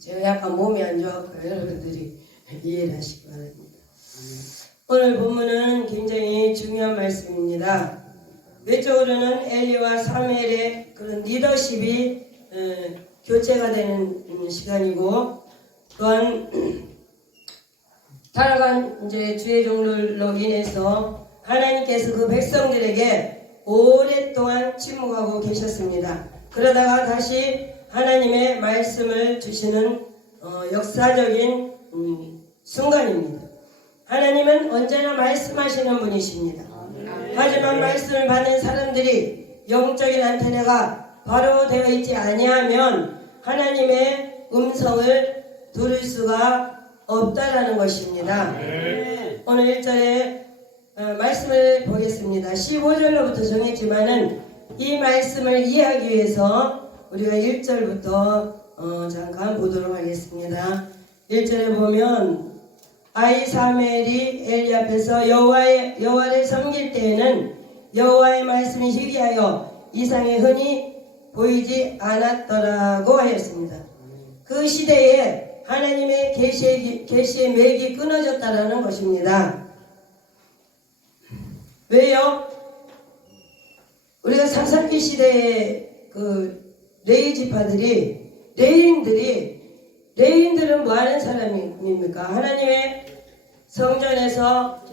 제가 약간 몸이 안 좋아서 여러분들이 이해를 하시기 바랍니다. 오늘 본문은 굉장히 중요한 말씀입니다. 외적으로는 엘리와 사무엘의 그런 리더십이 교체가 되는 시간이고, 또한 타락한 이제 주의 종들로 인해서 하나님께서 그 백성들에게 오랫동안 침묵하고 계셨습니다. 그러다가 다시 하나님의 말씀을 주시는 역사적인 순간입니다. 하나님은 언제나 말씀하시는 분이십니다. 하지만 말씀을 받는 사람들이 영적인 안테나가 바로 되어 있지 아니하면 하나님의 음성을 들을 수가 없다라는 것입니다. 오늘 1절에 말씀을 보겠습니다. 15절로부터 정했지만은 이 말씀을 이해하기 위해서 우리가 1절부터 잠깐 보도록 하겠습니다. 1절에 보면 아히사멜이 엘리 앞에서 여호와를 섬길 때에는 여호와의 말씀이 희귀하여 이상이 흔히 보이지 않았더라고 하였습니다. 그 시대에 하나님의 계시의 맥이 끊어졌다라는 것입니다. 왜요? 우리가 사사기 시대의 그 레위 지파들이 레위인들은 뭐 하는 사람입니까? 하나님의 성전에서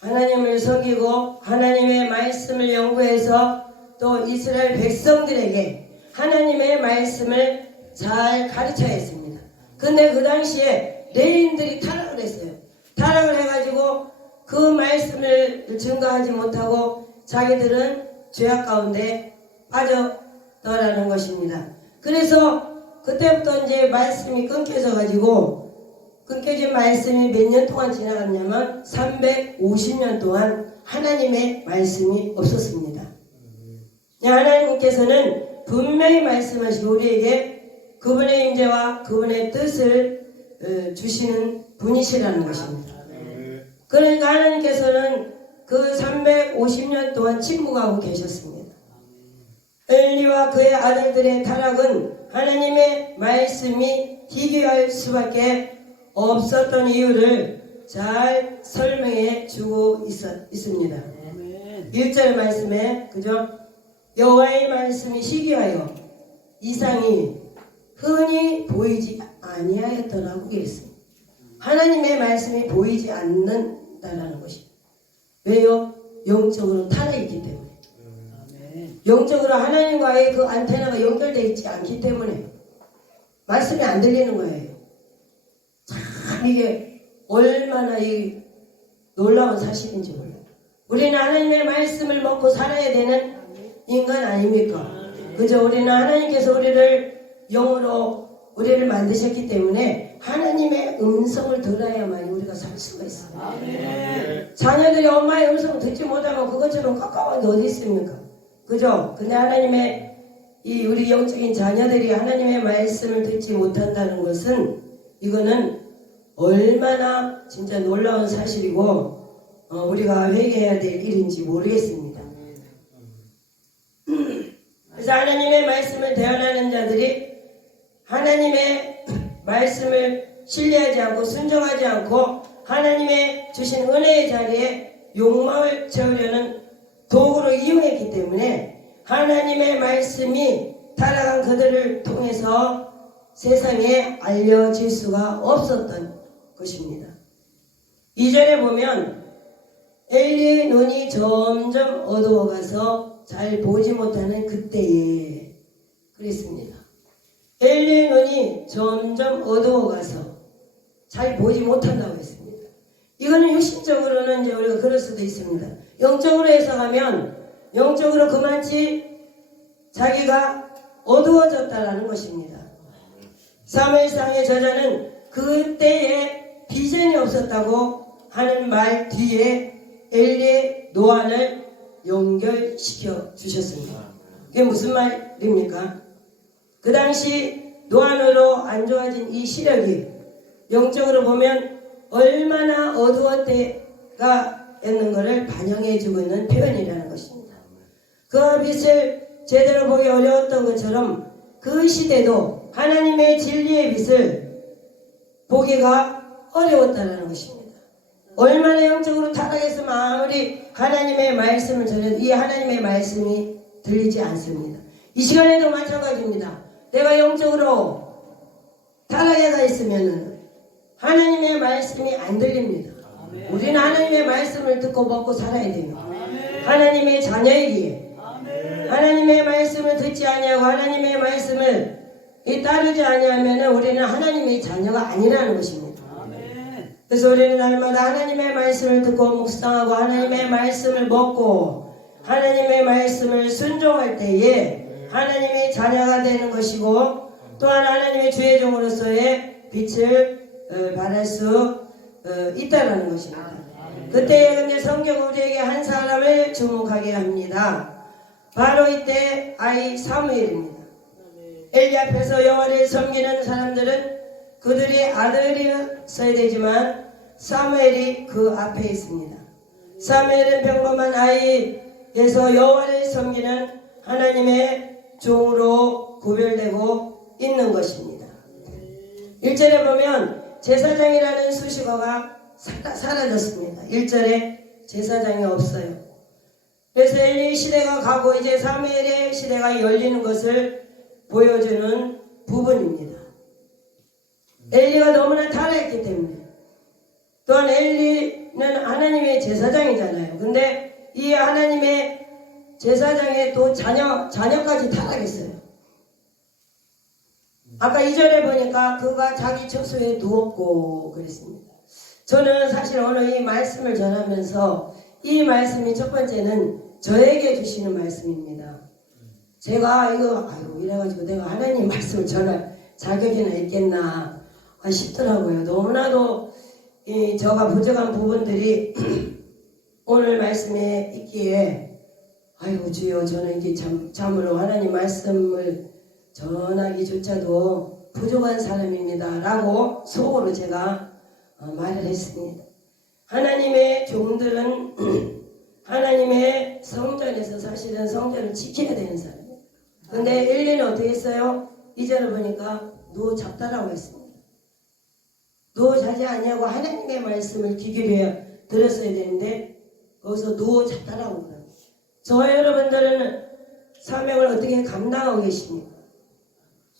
하나님을 섬기고 하나님의 말씀을 연구해서 또 이스라엘 백성들에게 하나님의 말씀을 잘 가르쳐야 했습니다. 근데 그 당시에 레위인들이 타락을 했어요. 타락을 해가지고 그 말씀을 증거하지 못하고 자기들은 죄악 가운데 빠졌더라는 것입니다. 그래서 그때부터 이제 말씀이 끊겨진 말씀이 몇 년 동안 지나갔냐면 350년 동안 하나님의 말씀이 없었습니다. 하나님께서는 분명히 말씀하시고 우리에게 그분의 임재와 그분의 뜻을 주시는 분이시라는 것입니다. 그러니까 하나님께서는 그 350년 동안 침묵하고 계셨습니다. 엘리와 그의 아들들의 타락은 하나님의 말씀이 희귀할 수밖에 없었던 이유를 잘 설명해 주고 있습니다. 1절의 말씀에 그죠? 여호와의 말씀이 희귀하여 이상이 흔히 보이지 아니하였더라고 그랬습니다. 하나님의 말씀이 보이지 않는다라는 것입니다. 왜요? 영적으로 타락했기 때문에. 영적으로 하나님과의 그 안테나가 연결되어 있지 않기 때문에 말씀이 안 들리는 거예요. 참 이게 얼마나 이 놀라운 사실인지 몰라요. 우리는 하나님의 말씀을 먹고 살아야 되는 인간 아닙니까? 그저 우리는 하나님께서 우리를 영으로 우리를 만드셨기 때문에 하나님의 음성을 들어야만 우리가 살 수가 있습니다. 자녀들이 엄마의 음성을 듣지 못하면 그것처럼 가까운 게 어디 있습니까? 그죠? 근데 하나님의 우리 영적인 자녀들이 하나님의 말씀을 듣지 못한다는 것은 이거는 얼마나 진짜 놀라운 사실이고 우리가 회개해야 될 일인지 모르겠습니다. 그래서 하나님의 말씀을 대언하는 자들이 하나님의 말씀을 신뢰하지 않고 순종하지 않고 하나님의 주신 은혜의 자리에 욕망을 채우려는 도구로 이용했기 때문에 하나님의 말씀이 타락한 그들을 통해서 세상에 알려질 수가 없었던 것입니다. 2절에 보면 엘리의 눈이 점점 어두워가서 잘 보지 못하는 그때에 그랬습니다. 엘리의 눈이 점점 어두워가서 잘 보지 못한다고 했습니다. 이거는 육신적으로는 이제 우리가 그럴 수도 있습니다. 영적으로 해석하면 영적으로 그만치 자기가 어두워졌다라는 것입니다. 사무엘상의 저자는 그때에 비전이 없었다고 하는 말 뒤에 엘리의 노안을 연결시켜 주셨습니다. 그게 무슨 말입니까? 그 당시 노안으로 안 좋아진 이 시력이 영적으로 보면 얼마나 어두웠 때가 있는 것을 반영해주고 있는 표현이라는 것입니다. 그 빛을 제대로 보기 어려웠던 것처럼 그 시대도 하나님의 진리의 빛을 보기가 어려웠다는 것입니다. 얼마나 영적으로 타락해서 아무리 하나님의 말씀을 전해도 이 하나님의 말씀이 들리지 않습니다. 이 시간에도 마찬가지입니다. 내가 영적으로 타락해가 있으면 하나님의 말씀이 안 들립니다. 우리는 하나님의 말씀을 듣고 먹고 살아야 돼요. 하나님의 자녀이기에 하나님의 말씀을 듣지 아니하고 하나님의 말씀을 따르지 아니하면 우리는 하나님의 자녀가 아니라는 것입니다. 그래서 우리는 날마다 하나님의 말씀을 듣고 묵상하고 하나님의 말씀을 먹고 하나님의 말씀을 순종할 때에 하나님의 자녀가 되는 것이고 또한 하나님의 주의 종으로서의 빛을 발할 수 있다는 것입니다. 그때에 근데 성경 우리에게 한 사람을 주목하게 합니다. 바로 이때 아이 사무엘입니다. 엘리 앞에서 여호와를 섬기는 사람들은 그들이 아들이었어야 되지만 사무엘이 그 앞에 있습니다. 사무엘은 평범한 아이에서 여호와를 섬기는 하나님의 종으로 구별되고 있는 것입니다. 1절에 보면 제사장이라는 수식어가 사라졌습니다. 1절에 제사장이 없어요. 그래서 엘리 시대가 가고 이제 사무엘의 시대가 열리는 것을 보여주는 부분입니다. 엘리가 너무나 타락했기 때문에 또한 엘리는 하나님의 제사장이잖아요. 근데 이 하나님의 제사장의 또 자녀까지 타락했어요. 아까 2절에 보니까 그가 자기 처소에 누웠고 그랬습니다. 저는 사실 오늘 이 말씀을 전하면서 이 말씀이 첫 번째는 저에게 주시는 말씀입니다. 제가 이거 이래가지고 내가 하나님 말씀을 전할 자격이나 있겠나 싶더라고요. 너무나도 저가 부족한 부분들이 오늘 말씀에 있기에 아이고 주여 저는 이게 참으로 하나님 말씀을 전하기조차도 부족한 사람입니다 라고 속으로 제가 말을 했습니다. 하나님의 종들은 하나님의 성전에서 사실은 성전을 지켜야 되는 사람이에요. 근데 엘리는 어떻게 했어요? 이전에 보니까 누워 잡다라고 했습니다. 누워 자지 아니하고 하나님의 말씀을 귀 기울여 들었어야 되는데 거기서 누워 잡다라고 그래요. 저와 여러분들은 사명을 어떻게 감당하고 계십니까?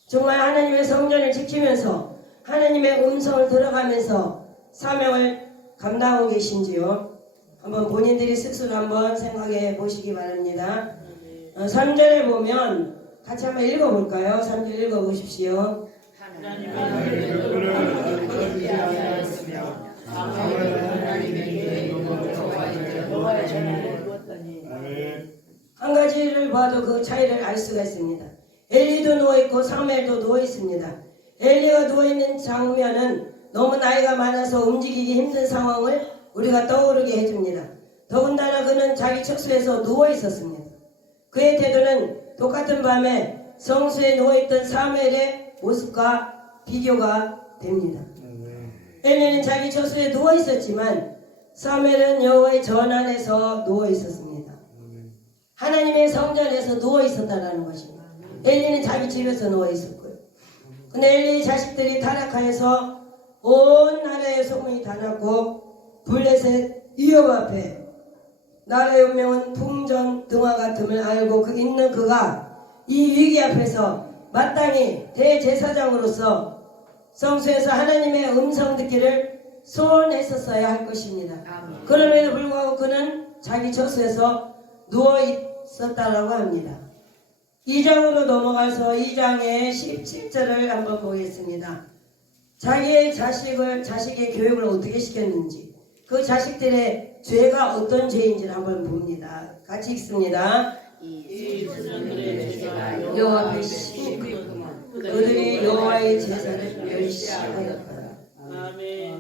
정말 하나님의 성전을 지키면서 하나님의 음성을 들어가면서 사명을 감당하고 계신지요? 한번 본인들이 스스로 한번 생각해 보시기 바랍니다. 3절에 보면 같이 한번 읽어볼까요? 3절 읽어보십시오. 한 가지를 봐도 그 차이를 알 수가 있습니다. 엘리도 누워있고 사무엘도 누워있습니다. 엘리가 누워있는 장면은 너무 나이가 많아서 움직이기 힘든 상황을 우리가 떠오르게 해줍니다. 더군다나 그는 자기 처소에서 누워있었습니다. 그의 태도는 똑같은 밤에 성수에 누워있던 사무엘의 모습과 비교가 됩니다. 엘리는 자기 처소에 누워있었지만 사무엘은 여호와의 전 안에서 누워있었습니다. 하나님의 성전에서 누워있었다는 것입니다. 엘리는 자기 집에서 누워있었고요. 근데 엘리의 자식들이 타락하여서 온 나라의 소문이 다 났고 블레셋 이업 앞에 나라의 운명은 풍전 등화 같음을 알고 있는 그가 이 위기 앞에서 마땅히 대제사장으로서 성소에서 하나님의 음성 듣기를 소원했었어야 할 것입니다. 그럼에도 불구하고 그는 자기 처소에서 누워 있었다라고 합니다. 2장으로 넘어가서 2장의 17절을 한번 보겠습니다. 자기의 자식의 교육을 어떻게 시켰는지, 그 자식들의 죄가 어떤 죄인지를 한번 봅니다. 같이 읽습니다. 여호와 앞에 그들이 여호와의 제사를 멸시하였더라.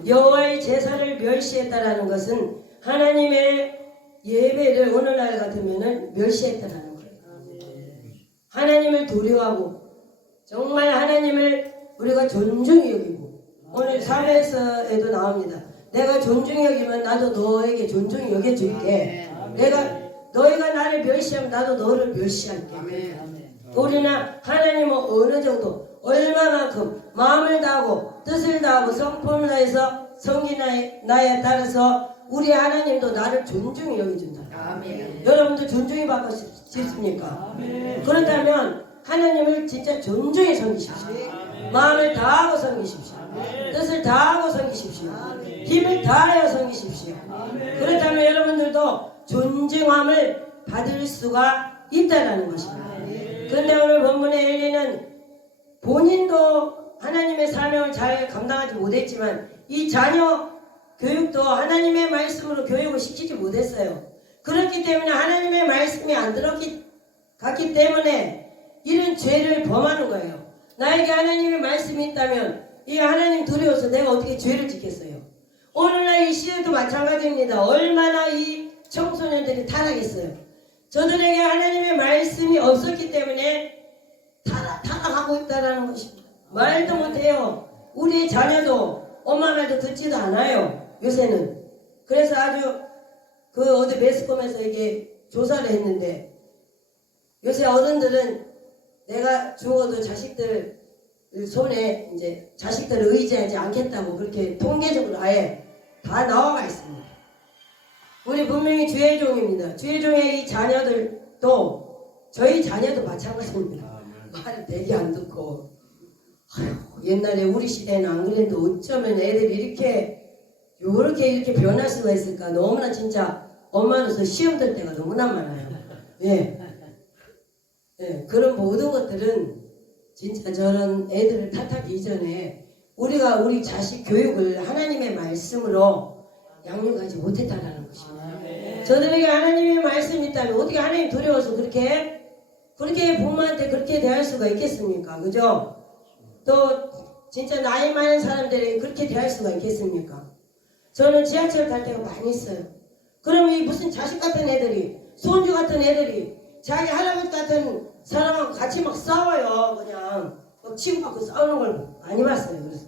여호와의 제사를 멸시했다라는 것은 하나님의 예배를 오늘날 같으면 멸시했다라는 거예요. 하나님을 두려워하고 정말 하나님을 우리가 존중히 여기고, 오늘 사회에서도 나옵니다. 내가 존중히 여기면 나도 너에게 존중히 여겨줄게. 내가 너희가 나를 멸시하면 나도 너를 멸시할게. 우리는 하나님은 어느 정도 얼마만큼 마음을 다하고 뜻을 다하고 성품을 다해서 섬기나에 따라서 우리 하나님도 나를 존중히 여겨준다. 여러분도 존중히 받고 싶습니까? 그렇다면 하나님을 진짜 존중히 섬기십시오. 마음을 다하고 섬기십시오. 뜻을 다하고 섬기십시오. 힘을 다하여 섬기십시오. 그렇다면 여러분들도 존중함을 받을 수가 있다는 것입니다. 그런데 오늘 본문의 엘리는 본인도 하나님의 사명을 잘 감당하지 못했지만 이 자녀 교육도 하나님의 말씀으로 교육을 시키지 못했어요. 그렇기 때문에 하나님의 말씀이 안 들어갔기 때문에 이런 죄를 범하는 거예요. 나에게 하나님의 말씀이 있다면 이 하나님 두려워서 내가 어떻게 죄를 짓겠어요. 오늘날 이 시대도 마찬가지입니다. 얼마나 이 청소년들이 타락했어요. 저들에게 하나님의 말씀이 없었기 때문에 타락하고 있다는 것입니다. 말도 못해요. 우리 자녀도 엄마 말도 듣지도 않아요. 요새는. 그래서 아주 어디 매스컴에서 이게 조사를 했는데 요새 어른들은 내가 죽어도 자식들 손에 이제 자식들을 의지하지 않겠다고 그렇게 통계적으로 아예 다 나와가 있습니다. 우리 분명히 주의 종입니다. 주의 종의 이 자녀들도 저희 자녀도 마찬가지입니다. 말을 되게 안 듣고 옛날에 우리 시대는 안 그래도 어쩌면 애들이 이렇게 변할 수가 있을까. 너무나 진짜 엄마로서 시험 들 때가 너무나 많아요. 예. 그런 모든 것들은 진짜 저런 애들을 탓하기 이전에 우리가 우리 자식 교육을 하나님의 말씀으로 양육하지 못했다는 것입니다. 저들에게 하나님의 말씀이 있다면 어떻게 하나님 두려워서 그렇게 부모한테 그렇게 대할 수가 있겠습니까? 그죠? 또 진짜 나이 많은 사람들에게 그렇게 대할 수가 있겠습니까? 저는 지하철 탈 때가 많이 있어요. 그러면 이 무슨 자식 같은 애들이 손주 같은 애들이 자기 할아버지 같은 사람하고 같이 막 싸워요. 그냥 막 치고받고 싸우는 걸 많이 봤어요. 그래서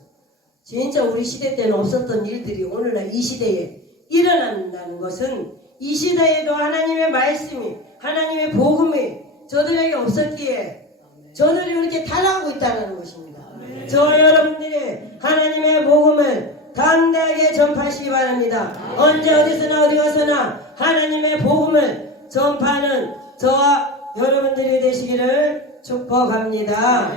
진짜 우리 시대 때는 없었던 일들이 오늘날 이 시대에 일어난다는 것은 이 시대에도 하나님의 말씀이 하나님의 복음이 저들에게 없었기에 저들이 그렇게 타락하고 있다는 것입니다. 저 여러분들이 하나님의 복음을 담대하게 전파하시기 바랍니다. 언제 어디서나 어디 가서나 하나님의 복음을 전파하는 저와 여러분들이 되시기를 축복합니다.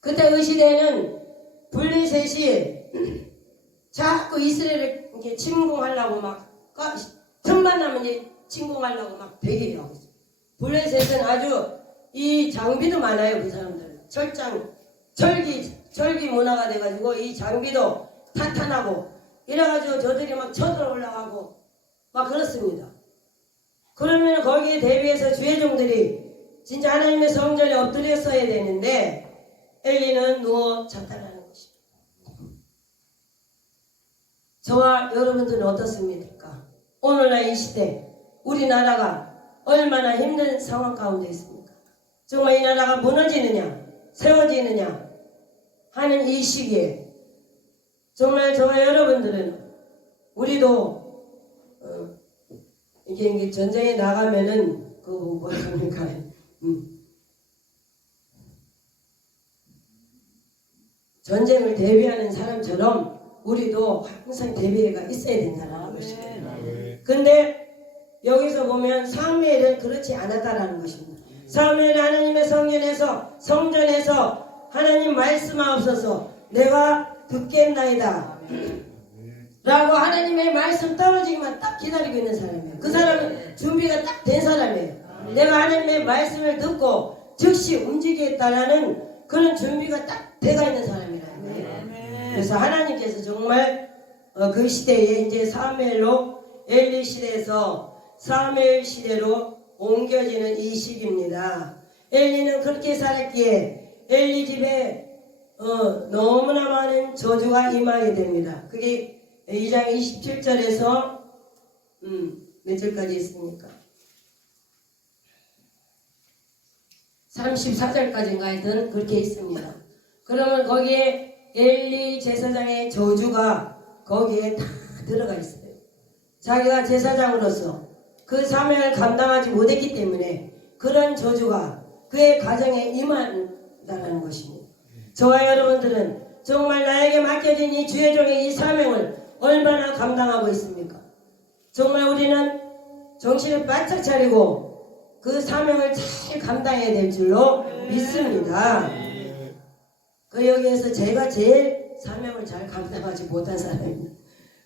그때 그 시대에는 블레셋이 자꾸 이스라엘을 이렇게 침공하려고 막 틈만 나면 이제 침공하려고 막 대기를 하고 있어요. 블레셋은 아주 이 장비도 많아요. 그 사람들은 철기 문화가 돼가지고 이 장비도 탄탄하고 이래가지고 저들이 막 쳐들어 올라가고 막 그렇습니다. 그러면 거기에 대비해서 주의종들이 진짜 하나님의 성전에 엎드렸어야 되는데 엘리는 누워 잤다는 것입니다. 저와 여러분들은 어떻습니까? 오늘날 이 시대 우리나라가 얼마나 힘든 상황 가운데 있습니까? 정말 이 나라가 무너지느냐 세워지느냐 하는 이 시기에 정말 저와 여러분들은 우리도 이게 전쟁에 나가면은 뭐랍니까? 전쟁을 대비하는 사람처럼 우리도 항상 대비가 있어야 된다는 것입니다. 근데 여기서 보면 사무엘은 그렇지 않았다라는 것입니다. 사무엘은 하나님의 성전에서 하나님 말씀하옵소서 내가 듣겠나이다 라고 하나님의 말씀 떨어지기만 딱 기다리고 있는 사람이에요. 그 사람은 준비가 딱 된 사람이에요. 내가 하나님의 말씀을 듣고 즉시 움직이겠다라는 그런 준비가 딱 돼가 있는 사람이라는 거예요. 그래서 하나님께서 정말 그 시대에 이제 사무엘로 엘리 시대에서 사무엘 시대로 옮겨지는 이 시기입니다. 엘리는 그렇게 살았기에 엘리 집에 너무나 많은 저주가 임하게 됩니다. 그게 2장 27절에서 몇 절까지 있습니까? 34절까지인가 하여튼 그렇게 있습니다. 그러면 거기에 엘리 제사장의 저주가 거기에 다 들어가 있어요. 자기가 제사장으로서 그 사명을 감당하지 못했기 때문에 그런 저주가 그의 가정에 임한다는 것입니다. 저와 여러분들은 정말 나에게 맡겨진 이 주의 종의 이 사명을 얼마나 감당하고 있습니까? 정말 우리는 정신을 바짝 차리고 그 사명을 잘 감당해야 될 줄로 믿습니다. 그 여기에서 제가 제일 사명을 잘 감당하지 못한 사람입니다.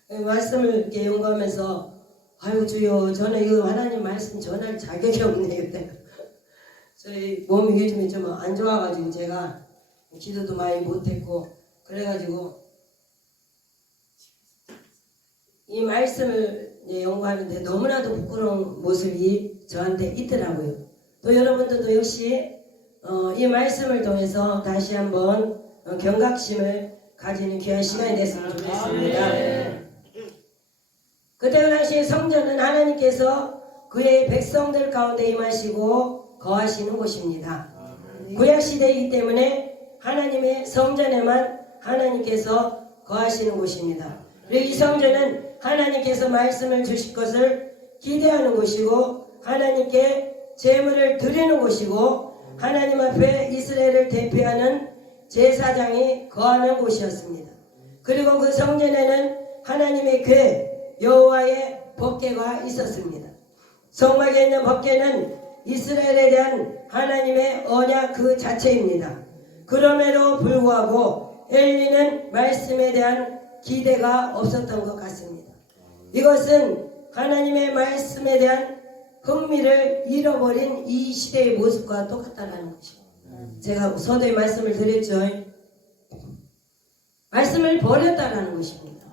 말씀을 이렇게 연구하면서 아유 주여 저는 이거 하나님 말씀 전할 자격이 없네요. 저희 몸이 요즘에 좀 안 좋아가지고 제가 기도도 많이 못했고 그래가지고 이 말씀을 연구하는데 너무나도 부끄러운 모습이 저한테 있더라고요. 또 여러분들도 역시 이 말씀을 통해서 다시 한번 경각심을 가지는 귀한 시간이 됐으면 좋겠습니다. 그때 그 당시에 성전은 하나님께서 그의 백성들 가운데 임하시고 거하시는 곳입니다. 구약시대이기 때문에 하나님의 성전에만 하나님께서 거하시는 곳입니다. 그리고 이 성전은 하나님께서 말씀을 주실 것을 기대하는 곳이고 하나님께 제물을 드리는 곳이고 하나님 앞에 이스라엘을 대표하는 제사장이 거하는 곳이었습니다. 그리고 그 성전에는 하나님의 궤 여호와의 법궤가 있었습니다. 성막에 있는 법궤는 이스라엘에 대한 하나님의 언약 그 자체입니다. 그럼에도 불구하고 엘리는 말씀에 대한 기대가 없었던 것 같습니다. 이것은 하나님의 말씀에 대한 흥미를 잃어버린 이 시대의 모습과 똑같다는 것이죠. 제가 서두에 말씀을 드렸죠. 말씀을 버렸다라는 것입니다.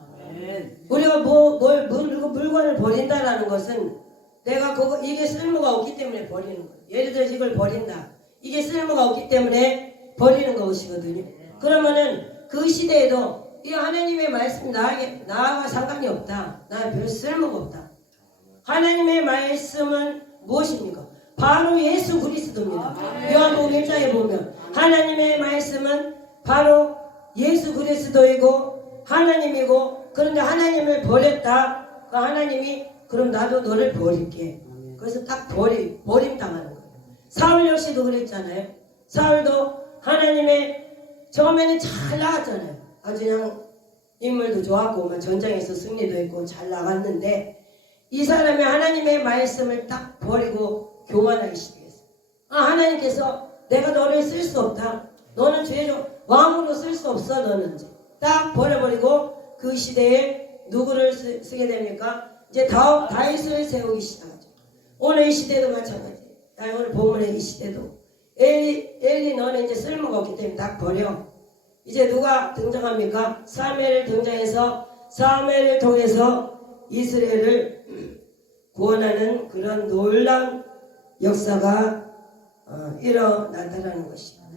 우리가 물건을 버린다라는 것은 내가 이게 쓸모가 없기 때문에 버리는 거예요. 예를 들어서 이걸 버린다. 이게 쓸모가 없기 때문에 버리는 것이거든요. 그러면은 그 시대에도 이 하나님의 말씀 나와 상관이 없다. 나 별 쓸모가 없다. 하나님의 말씀은 무엇입니까? 바로 예수 그리스도입니다. 요한복음 1장에 보면 하나님의 말씀은 바로 예수 그리스도이고 하나님이고 그런데 하나님을 버렸다. 그 하나님이 그럼 나도 너를 버릴게. 그래서 딱 버림당하는 거예요. 사울 역시도 그랬잖아요. 사울도 하나님의 처음에는 잘 나갔잖아요. 아주 그냥 인물도 좋았고 전장에서 승리도 했고 잘 나갔는데 이 사람이 하나님의 말씀을 딱 버리고 교만하기 시작했어요. 하나님께서 내가 너를 쓸 수 없다. 너는 죄종 왕으로 쓸 수 없어. 너는 딱 버려버리고 그 시대에 누구를 쓰게 됩니까? 이제 다윗을 세우기 시작하죠. 오늘 이 시대도 마찬가지예요. 오늘 본문의 이 시대도 엘리 너는 이제 쓸모가 없기 때문에 딱 버려. 이제 누가 등장합니까? 사무엘을 등장해서 사무엘을 통해서 이스라엘을 구원하는 그런 놀라운 역사가 일어났다는 것입니다.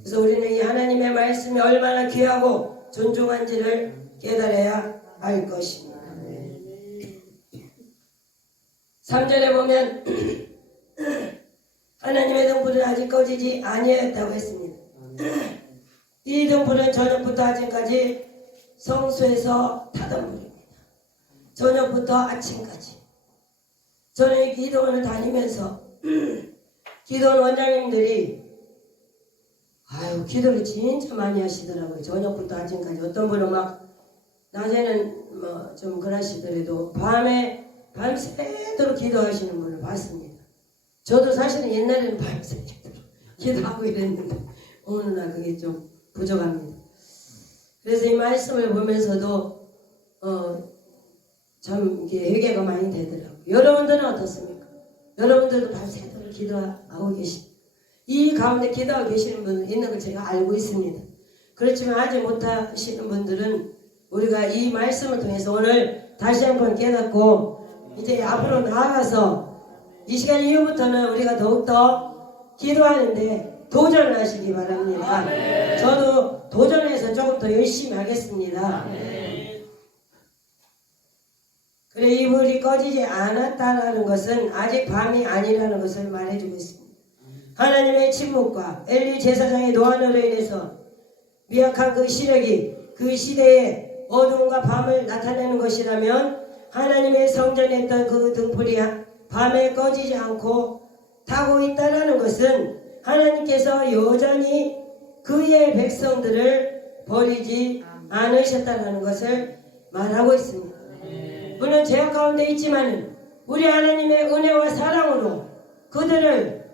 그래서 우리는 이 하나님의 말씀이 얼마나 귀하고 존중한지를 깨달아야 할 것입니다. 3절에 보면 하나님의 등불은 아직 꺼지지 아니하였다고 했습니다. 이 등불은 저녁부터 아침까지 성소에서 타던 불입니다. 저녁부터 아침까지. 저는 이 기도원을 다니면서 기도원 원장님들이 기도를 진짜 많이 하시더라고요. 저녁부터 아침까지. 어떤 분은 막 낮에는 좀 그러시더라도 밤새도록 기도하시는 분을 봤습니다. 저도 사실은 옛날에는 밤새도록 기도하고 이랬는데 어느 날 그게 좀 부족합니다. 그래서 이 말씀을 보면서도 참 이게 회개가 많이 되더라고요. 여러분들은 어떻습니까? 여러분들도 밤새도록 기도하고 계십니다. 이 가운데 기도하고 계시는 분 있는 걸 제가 알고 있습니다. 그렇지만 하지 못하시는 분들은 우리가 이 말씀을 통해서 오늘 다시 한번 깨닫고 이제 앞으로 나아가서 이 시간 이후부터는 우리가 더욱더 기도하는데 도전을 하시기 바랍니다. 저도 도전해서 조금 더 열심히 하겠습니다. 그래 이 불이 꺼지지 않았다는 것은 아직 밤이 아니라는 것을 말해주고 있습니다. 하나님의 침묵과 엘리 제사장의 노안으로 인해서 미약한 그 시력이 그 시대의 어두움과 밤을 나타내는 것이라면 하나님의 성전에 있던 그 등불이 밤에 꺼지지 않고 타고 있다는 것은 하나님께서 여전히 그의 백성들을 버리지 않으셨다는 것을 말하고 있습니다. 물론 죄악 가운데 있지만 우리 하나님의 은혜와 사랑으로 그들을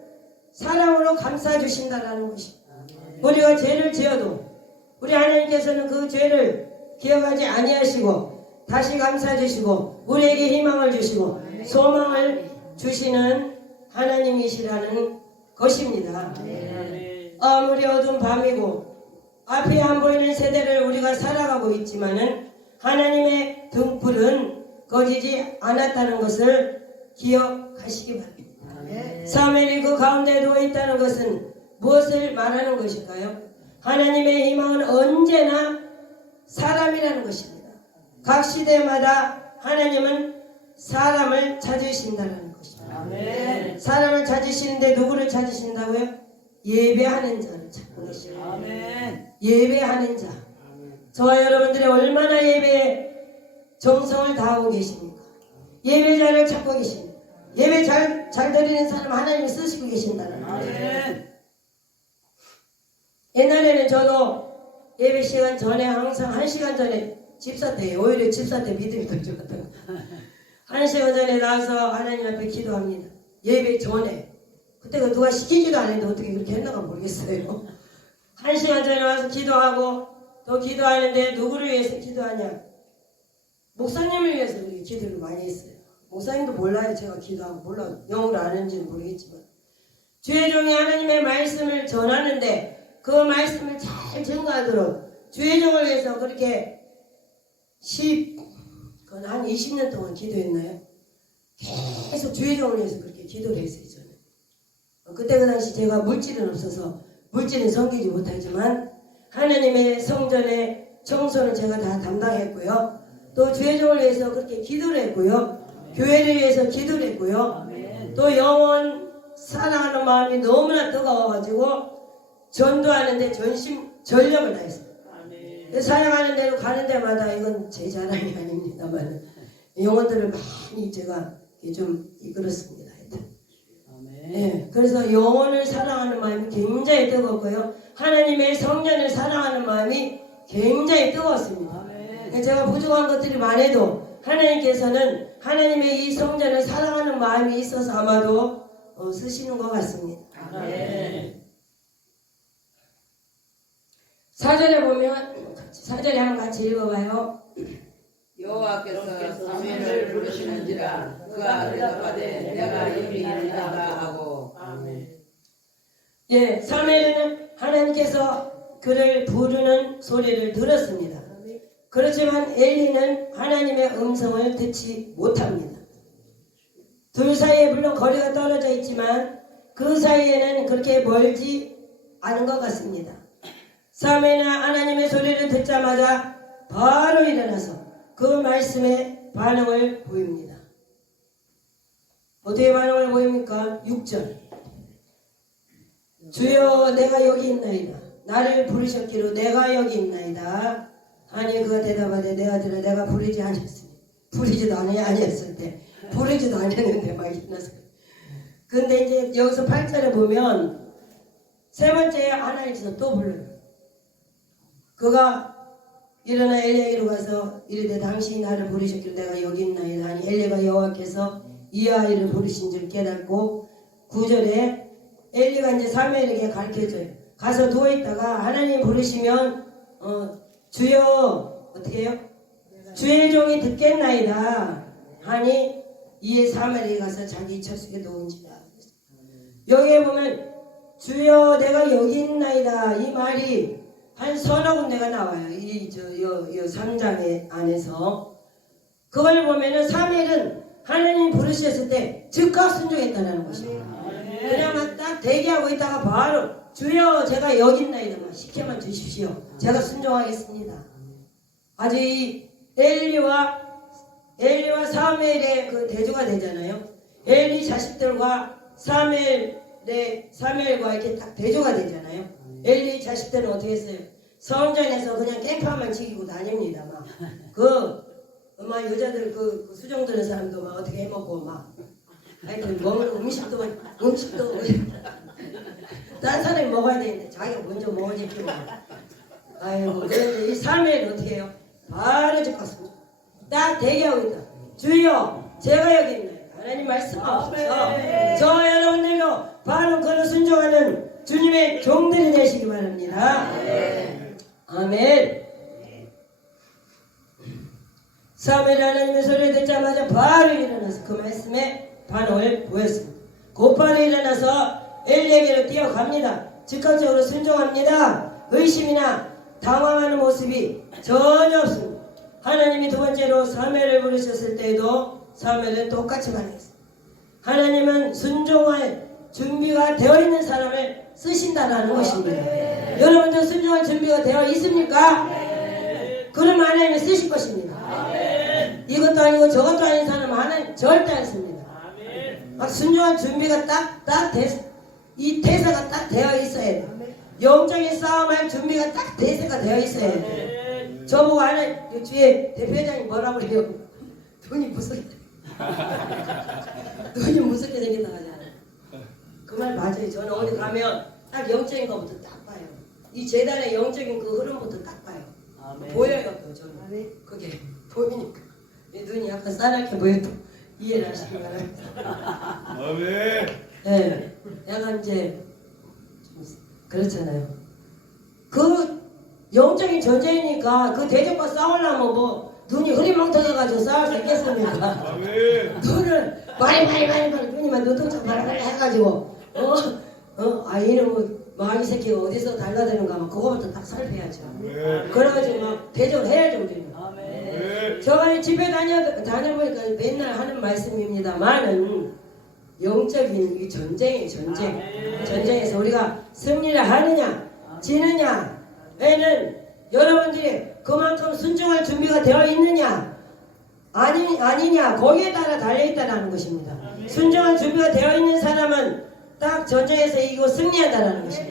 사랑으로 감싸주신다는 것입니다. 우리가 죄를 지어도 우리 하나님께서는 그 죄를 기억하지 아니하시고 다시 감싸주시고 우리에게 희망을 주시고 소망을 주시는 하나님이시라는 것입니다. 아무리 어두운 밤이고 앞이 안 보이는 세대를 우리가 살아가고 있지만은 하나님의 등불은 꺼지지 않았다는 것을 기억하시기 바랍니다. 사무엘이 그 가운데 누워 있다는 것은 무엇을 말하는 것일까요? 하나님의 희망은 언제나 사람이라는 것입니다. 각 시대마다 하나님은 사람을 찾으신다는 것입니다. 사람을 찾으시는데 누구를 찾으신다고요? 예배하는 자를 찾고 계십니다. 예배하는 자. 저와 여러분들이 얼마나 예배에 정성을 다하고 계십니까? 예배자를 찾고 계십니다. 예배 잘 드리는 사람 하나님이 쓰시고 계신다는 거예요. 옛날에는 저도 예배 시간 전에 항상 1시간 전에 집사 때, 오히려 집사 때 믿음이 더 좋았던 1시간 전에 나와서 하나님 앞에 기도합니다. 예배 전에. 그때가 누가 시키지도 않았는데 어떻게 그렇게 했나가 모르겠어요. 1시간 전에 와서 기도하고 또 기도하는데 누구를 위해서 기도하냐? 목사님을 위해서 우리 기도를 많이 했어요. 목사님도 몰라요. 제가 기도하고 몰라요. 영어를 아는지는 모르겠지만 주의 종이 하나님의 말씀을 전하는데 그 말씀을 잘 증거하도록 주의 종을 위해서 그렇게 한 20년 동안 기도했나요? 계속 주의 종을 위해서 그렇게 기도를 했어요. 저는. 그때 그 당시 제가 물질은 없어서 물질은 섬기지 못하지만 하나님의 성전의 청소는 제가 다 담당했고요. 또 주의 종을 위해서 그렇게 기도를 했고요. 교회를 위해서 기도를 했고요. 또 영원 사랑하는 마음이 너무나 뜨거워가지고 전도하는데 전력을 다했어요. 사역하는 데로 가는 데마다 이건 제 자랑이 아닙니다만 영혼들을 많이 제가 좀 이끌었습니다. 네, 그래서 영혼을 사랑하는 마음이 굉장히 뜨겁고요. 하나님의 성전을 사랑하는 마음이 굉장히 뜨거웠습니다. 제가 부족한 것들이 많아도 하나님께서는 하나님의 이 성전을 사랑하는 마음이 있어서 아마도 쓰시는 것 같습니다. 사절에 보면 사절에 한번 같이 읽어봐요. 여호와께서 사무엘을 부르시는지라 그가 대답하되 내가 여기 있나이다 하고. 예, 사무엘은 하나님께서 그를 부르는 소리를 들었습니다. 그렇지만 엘리는 하나님의 음성을 듣지 못합니다. 둘 사이에 물론 거리가 떨어져 있지만 그 사이에는 그렇게 멀지 않은 것 같습니다. 사무엘은 하나님의 소리를 듣자마자 바로 일어나서 그 말씀에 반응을 보입니다. 어떻게 반응을 보입니까? 6절. 주여 내가 여기 있나이다. 나를 부르셨기로 내가 여기 있나이다. 하니 그가 대답하되 내가 부르지 않았습니다. 부르지도 아니었을 때 부르지도 않았는데 막 일어났어요. 근데 이제 여기서 8절에 보면 세 번째 하나님께서 또 불러요. 그가 일어나 엘리에게로 가서 이르되 당신이 나를 부르셨기로 내가 여기 있나이다 하니 엘리가 여호와께서 이 아이를 부르신 줄 깨닫고 9절에 엘리가 이제 사무엘에게 가르쳐줘요. 가서 누워있다가 하나님 부르시면 주여 어떻게 해요? 주의 종이 듣겠나이다 하니 이에 사무엘이 가서 자기 처속에 놓은지라. 여기에 보면 주여 내가 여기 있나이다 이 말이 한 서너 군데가 나와요. 이 3장의 안에서. 그걸 보면은 사무엘은 하나님 부르셨을 때 즉각 순종했다는 것입니다. 그냥 딱 대기하고 있다가 바로 주여 제가 여기 있나이다 시켜만 주십시오. 제가 순종하겠습니다. 아주 이 엘리와 사무엘의 그 대조가 되잖아요. 엘리 자식들과 사무엘과 이렇게 딱 대조가 되잖아요. 엘리 자식들은 어떻게 했어요? 성전에서 그냥 깽판만 지키고 다닙니다. 막 엄마 여자들 그 수정 드는 사람도 막 어떻게 해먹고 막 하여튼 먹는 음식도 딴 사람이 먹어야 되는데 자기가 먼저 먹어야지. 아이고 그런데 이 삶에는 어떻게 해요? 바로 죽었습니다. 딱 대기하고 있다. 주여 제가 여기 있네. 하나님 말씀 없어. 저 여러분들도 바로 그런 순종하는 주님의 종들이 되시기 바랍니다. 아멘. 사무엘 하나님의 소리를 듣자마자 바로 일어나서 그 말씀에 반응을 보였습니다. 곧바로 일어나서 엘리에게로 뛰어갑니다. 즉각적으로 순종합니다. 의심이나 당황하는 모습이 전혀 없습니다. 하나님이 두 번째로 사무엘을 부르셨을 때에도 사무엘은 똑같이 말했습니다. 하나님은 순종할 준비가 되어 있는 사람을 쓰신다는 것입니다. 여러분들 순종할 준비가 되어 있습니까? 그럼 하나님이 쓰실 것입니다. 이것도 아니고 저것도 아닌 사람 하나님 절대 안 씁니다. 순종할 준비가 이 대사가 딱 되어 있어야 돼요. 영적인 싸움할 준비가 딱 대사가 되어 있어야 돼요. 저보고 하나님 뒤에 대표장이 뭐라고 그래요? 눈이 무섭게 생긴다 하잖아요. 그 말 맞아요. 저는 어디 가면 딱 영적인 것부터 딱 봐요. 이 재단의 영적인 그 흐름부터 딱 봐요. 보여요. 또 저는 그게 보이니까 내 눈이 약간 싸납게 보여도 이해를 하시기 바랍니다. 아멘. 네, 약간 이제 좀 그렇잖아요. 그 영적인 전쟁이니까 그 대적과 싸우려면 뭐 눈이 흐리멍텅해가지고 싸울 수 있겠습니까? 아멘. 눈을 많이 눈이만 눈동자 바라바라 해가지고 얘는 뭐 마귀 새끼가 어디서 달라드는가 하면 그거부터 딱 살펴야죠. 그래가지고 막 대적을 해야죠 우리는. 저번에 집에 다녀보니까 맨날 하는 말씀입니다만은 영적인 이 전쟁에서 우리가 승리를 하느냐 지느냐에는 여러분들이 그만큼 순종할 준비가 되어 있느냐 아니냐 거기에 따라 달려있다는 것입니다. 순종할 준비가 되어 있는 사람은 딱 전쟁에서 이기고 승리한다는 것입니다.